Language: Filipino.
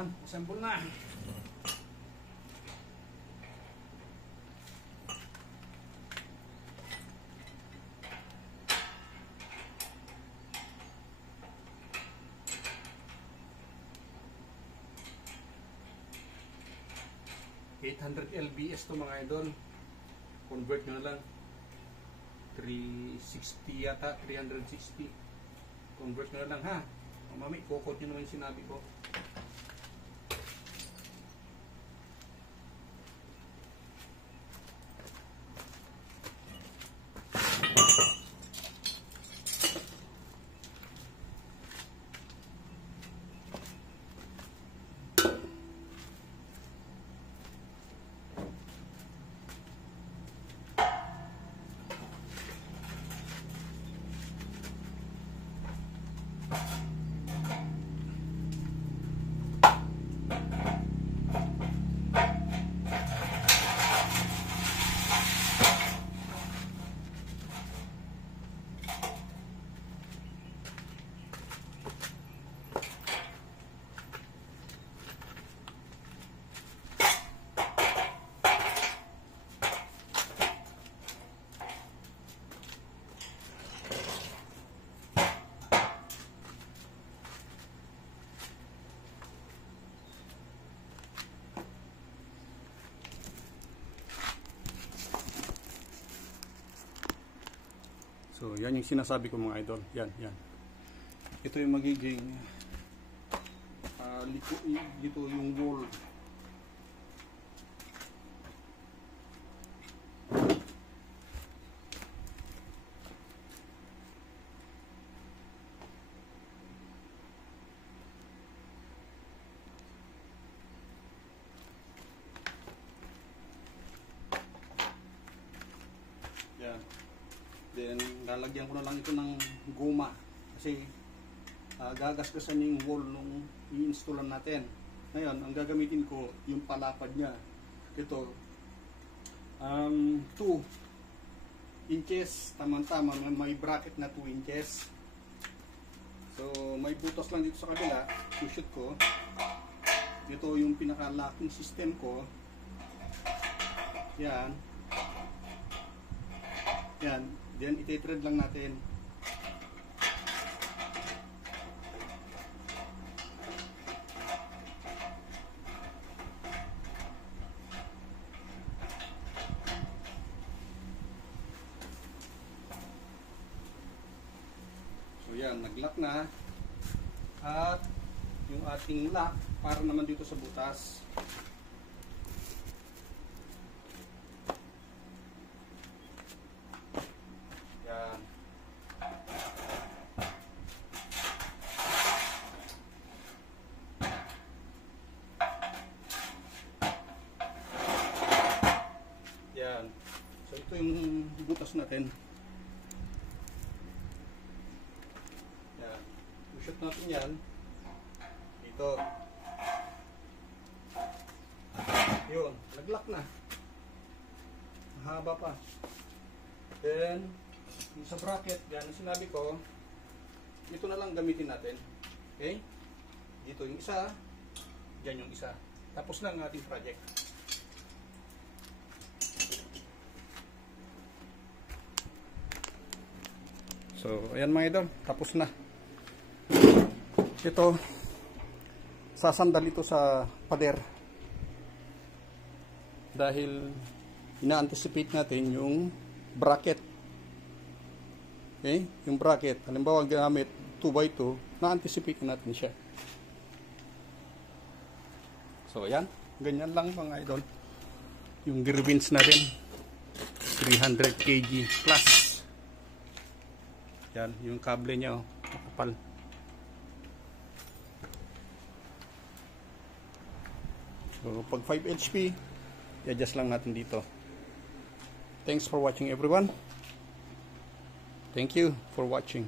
Yan, assemble na. $800 LBS to mga idol. Convert nyo na lang. 360 yata, 360. Convert nyo na lang ha. Mami, kukot nyo naman yung sinabi ko. So, yan yung sinasabi ko mga idol. Yan, yan. Ito yung magiging dito yung wall. Yan. Then, lalagyan ko na lang ito ng guma kasi gagasgasan yung wall nung i-installan natin. Ngayon, ang gagamitin ko yung palapad niya. Ito 2 inches, tamang-tama, may bracket na 2 inches. So, may butas lang dito sa kabila, shoot ko. Ito yung pinaka-locking system ko. Yan. Yan. Then, iti-thread lang natin. So, yan. Nag-lock na. At, yung ating lock, para naman dito sa butas. Yan. So ito yung butas natin. Yan. I-shoot natin yan. Dito. Yun. Nag-lock na. Mahaba pa. Then, yung sa bracket, yan ang sinabi ko, ito na lang gamitin natin. Okay? Dito yung isa. Diyan yung isa. Tapos na ang ating project. So, ayan mga idol, tapos na. Ito, sasandal ito sa pader. Dahil ina-anticipate natin yung bracket. Okay? Yung bracket, halimbawa gamit 2x2, na-anticipate natin siya. So, ayan. Ganyan lang mga idol. Yung gear wins natin, 300 kg plus. Yan, yung kable niya, oh, makapal. So, pag 5 HP, i-adjust lang natin dito. Thanks for watching everyone. Thank you for watching.